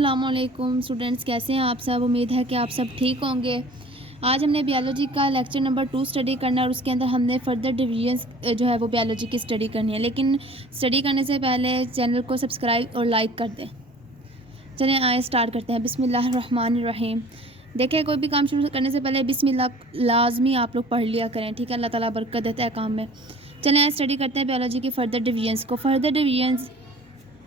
अस्सलामुअलैकुम स्टूडेंट्स, कैसे हैं आप सब। उम्मीद है कि आप सब ठीक होंगे। आज हमने बायोलॉजी का लेक्चर नंबर 2 स्टडी करना है और उसके अंदर हमने फर्दर डिवीजन्स जो है वो बायोलॉजी की स्टडी करनी है। लेकिन स्टडी करने से पहले चैनल को सब्सक्राइब और लाइक कर दें। चलें आए स्टार्ट करते हैं। बिस्मिल्लाहिर्रहमानिर्रहीम। देखिए, कोई भी काम शुरू करने से पहले बिस्मिल्लाह लाजमी आप लोग पढ़ लिया करें, ठीक है। अल्लाह ताला बरकत देता है काम में। चलें आए स्टडी करते हैं बायोलॉजी की फर्दर डिवीजन्स को। फर्दर डिवीजन्स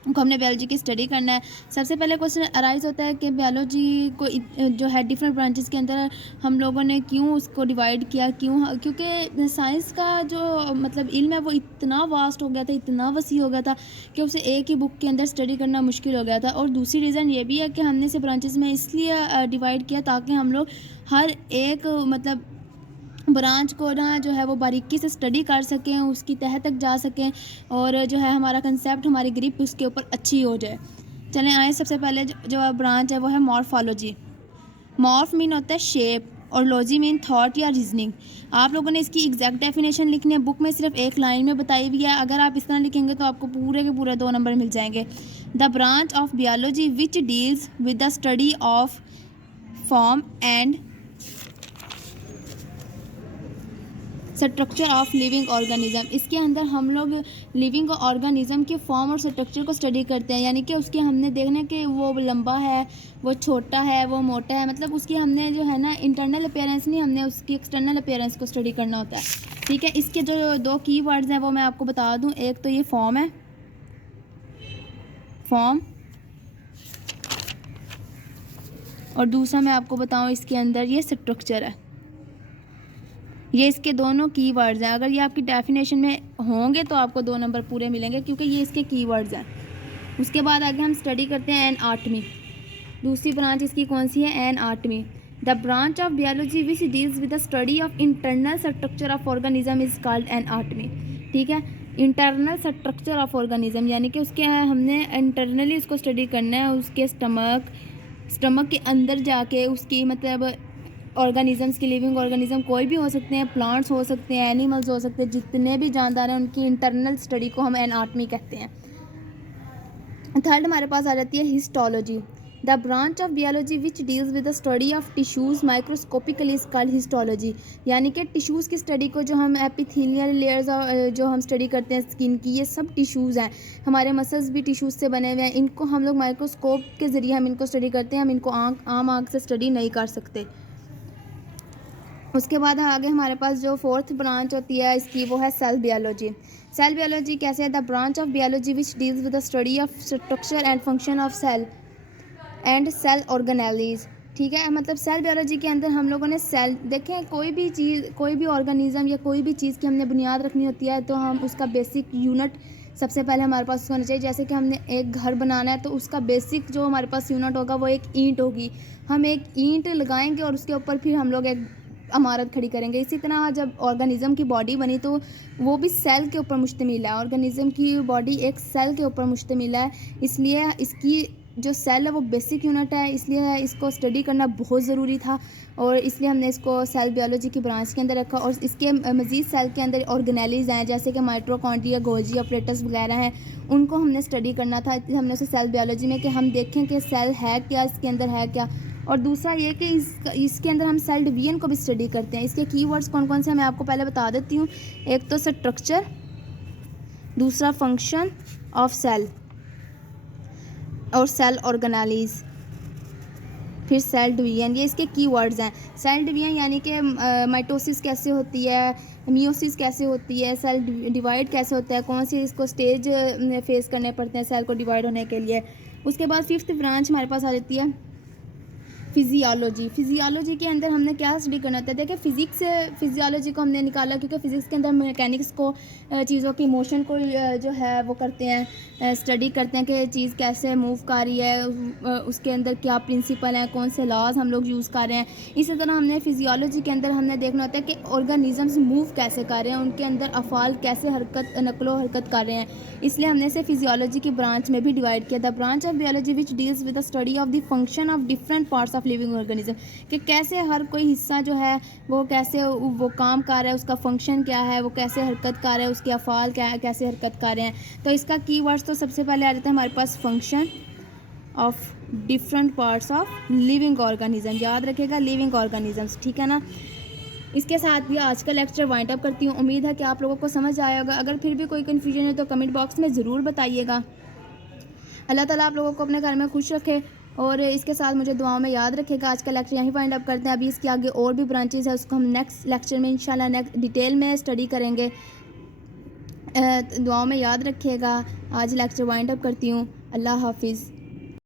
को हमने बायोलॉजी की स्टडी करना है। सबसे पहले क्वेश्चन अराइज होता है कि बायोलॉजी को जो है डिफरेंट ब्रांचेस के अंदर हम लोगों ने क्यों उसको डिवाइड किया, क्यों, क्योंकि साइंस का जो मतलब इल्म है वो इतना वास्ट हो गया था, इतना वसी हो गया था कि उसे एक ही बुक के अंदर स्टडी करना मुश्किल हो गया था। और दूसरी रीज़न ये भी है कि हमने इसे ब्रांचेस में इसलिए डिवाइड किया ताकि हम लोग हर एक मतलब ब्रांच को ना जो है वो बारीकी से स्टडी कर सकें, उसकी तह तक जा सकें और जो है हमारा कंसेप्ट, हमारी ग्रिप उसके ऊपर अच्छी हो जाए। चलें आए, सबसे पहले जो ब्रांच है वो है मॉर्फोलॉजी। मॉर्फ मीन होता है शेप और लॉजी मीन थॉट या रीजनिंग। आप लोगों ने इसकी एग्जैक्ट डेफिनेशन लिखनी है। बुक में सिर्फ एक लाइन में बताई हुई है। अगर आप इस तरह लिखेंगे तो आपको पूरे के पूरे 2 नंबर मिल जाएंगे। The branch of biology which deals with the study of form and structure of living organism. इसके अंदर हम लोग लिविंग ऑर्गेनिज्म के फॉर्म और स्ट्रक्चर को स्टडी करते हैं, यानी कि उसके हमने देखना कि वो लंबा है, वो छोटा है, वो मोटा है, मतलब उसकी हमने जो है ना इंटरनल अपीयरेंस नहीं, हमने उसकी एक्सटर्नल अपीयरेंस को स्टडी करना होता है, ठीक है। इसके जो 2 की वर्ड्स हैं वो मैं आपको बता दूं। एक तो ये फॉर्म है, फॉर्म, और दूसरा मैं आपको बताऊँ इसके अंदर ये स्ट्रक्चर है। ये इसके दोनों कीवर्ड्स हैं। अगर ये आपकी डेफिनेशन में होंगे तो आपको 2 नंबर पूरे मिलेंगे, क्योंकि ये इसके कीवर्ड्स हैं। उसके बाद आगे हम स्टडी करते हैं एनाटॉमी। दूसरी ब्रांच इसकी कौन सी है? Anatomy. The branch of biology which deals with the study of internal structure of organism is called anatomy, ठीक है। इंटरनल स्ट्रक्चर ऑफ ऑर्गेनिज्म यानी कि उसके हमने इंटरनली उसको स्टडी करना है, उसके स्टमक के अंदर जाके उसकी मतलब ऑर्गेनिजम्स की, लिविंग ऑर्गेनिज्म कोई भी हो सकते हैं, प्लांट्स हो सकते हैं, एनिमल्स हो सकते हैं, जितने भी जानदार हैं उनकी इंटरनल स्टडी को हम एनाटॉमी कहते हैं। थर्ड हमारे पास आ जाती है histology. The branch of biology which deals with the study of tissues microscopically is called histology, यानी कि टिश्यूज़ की स्टडी को जो हम एपिथेलियल लेयर्स जो हम स्टडी करते हैं स्किन की, ये सब टिश्यूज़ हैं। हमारे मसल्स भी टिश्यूज़ से बने हुए हैं। इनको हम लोग माइक्रोस्कोप के ज़रिए हम इनको स्टडी करते हैं। हम इनको आम आँख से स्टडी नहीं कर सकते। उसके बाद आगे हमारे पास जो 4th ब्रांच होती है इसकी वो है सेल बायोलॉजी। सेल बायोलॉजी कैसे है? The branch of biology which deals with the study of structure and function of cell and cell organelles, ठीक है। मतलब सेल बायोलॉजी के अंदर हम लोगों ने सेल देखें, कोई भी चीज़, कोई भी ऑर्गेनिज्म या कोई भी चीज़ की हमने बुनियाद रखनी होती है तो हम उसका बेसिक यूनिट सबसे पहले हमारे पास होना चाहिए। जैसे कि हमने एक घर बनाना है तो उसका बेसिक जो हमारे पास यूनिट होगा वो एक ईंट होगी। हम एक ईंट लगाएंगे और उसके ऊपर फिर हम लोग एक इमारत खड़ी करेंगे। इसी तरह जब ऑर्गेनिज्म की बॉडी बनी तो वो भी सेल के ऊपर मुश्तमिल है। ऑर्गेनिज्म की बॉडी एक सेल के ऊपर मुश्तमिल है, इसलिए इसकी जो सेल है वो बेसिक यूनिट है, इसलिए इसको स्टडी करना बहुत ज़रूरी था और इसलिए हमने इसको सेल बायोलॉजी की ब्रांच के अंदर रखा। और इसके मज़ीद सेल के अंदर ऑर्गेनेलीज हैं, जैसे कि माइटोकॉन्ड्रिया, गोल्जी ऑपरेटर्स वगैरह हैं, उनको हमने स्टडी करना था। हमने उसे सेल बायोलॉजी में कि हम देखें कि सेल है क्या, इसके अंदर है क्या। और दूसरा ये कि इसके अंदर हम सेल डिवीजन को भी स्टडी करते हैं। इसके कीवर्ड्स कौन कौन से हैं मैं आपको पहले बता देती हूँ। एक तो स्ट्रक्चर, दूसरा फंक्शन ऑफ सेल और सेल ऑर्गेनेलीज, फिर सेल डिवीजन। ये इसके कीवर्ड्स हैं। सेल डिवीजन यानी कि माइटोसिस कैसे होती है, मियोसिस कैसे होती है, सेल डिवाइड कैसे होता है, कौन सी इसको स्टेज फेस करने पड़ते हैं सेल को डिवाइड होने के लिए। उसके बाद 5th ब्रांच हमारे पास आ जाती है फिजियोलॉजी। फिजियोलॉजी के अंदर हमने क्या स्टडी करना होता है? देखिए, फिजिक्स से फिजियोलॉजी को हमने निकाला क्योंकि फिजिक्स के अंदर मैकेनिक्स को, चीज़ों की मोशन को जो है वो करते हैं, स्टडी करते हैं कि चीज़ कैसे मूव कर रही है, उसके अंदर क्या प्रिंसिपल हैं, कौन से लॉज हम लोग यूज़ कर रहे हैं। इसी तरह हमने फिजियोलॉजी के अंदर हमने देखना होता है कि ऑर्गेनिजम्स मूव कैसे कर रहे हैं, उनके अंदर अफ़ाल कैसे नकलो हरकत कर रहे हैं, इसलिए हमने इसे फिजियोलॉजी की ब्रांच में भी डिवाइड किया। The branch of biology which deals with the study of the function of different parts of living organism, कि कैसे हर कोई हिस्सा जो है वो कैसे वो काम कर रहा है, उसका फंक्शन क्या है, वो कैसे हरकत कर रहा है, उसके अफ़ाल क्या है, कैसे हरकत कर रहे हैं। तो इसका कीवर्ड्स तो सबसे पहले आ जाता है हमारे पास function, of different parts of living organism, याद रखेगा लिविंग ऑर्गेनिजम्स, ठीक है ना। इसके साथ भी आज का लेक्चर वाइंड अप करती हूँ। उम्मीद है कि आप लोगों को समझ आया होगा। अगर फिर भी कोई कन्फ्यूजन है तो कमेंट बॉक्स में ज़रूर बताइएगा। अल्लाह ताला आप लोगों को अपने घर में खुश रखे और इसके साथ मुझे दुआओं में याद रखेगा। आज का लेक्चर यहीं वाइंड अप करते हैं। अभी इसके आगे और भी ब्रांचेस है, उसको हम नेक्स्ट लेक्चर में इंशाल्लाह नेक्स्ट डिटेल में स्टडी करेंगे। दुआओं में याद रखिएगा। आज लेक्चर वाइंड अप करती हूँ। अल्लाह हाफिज़।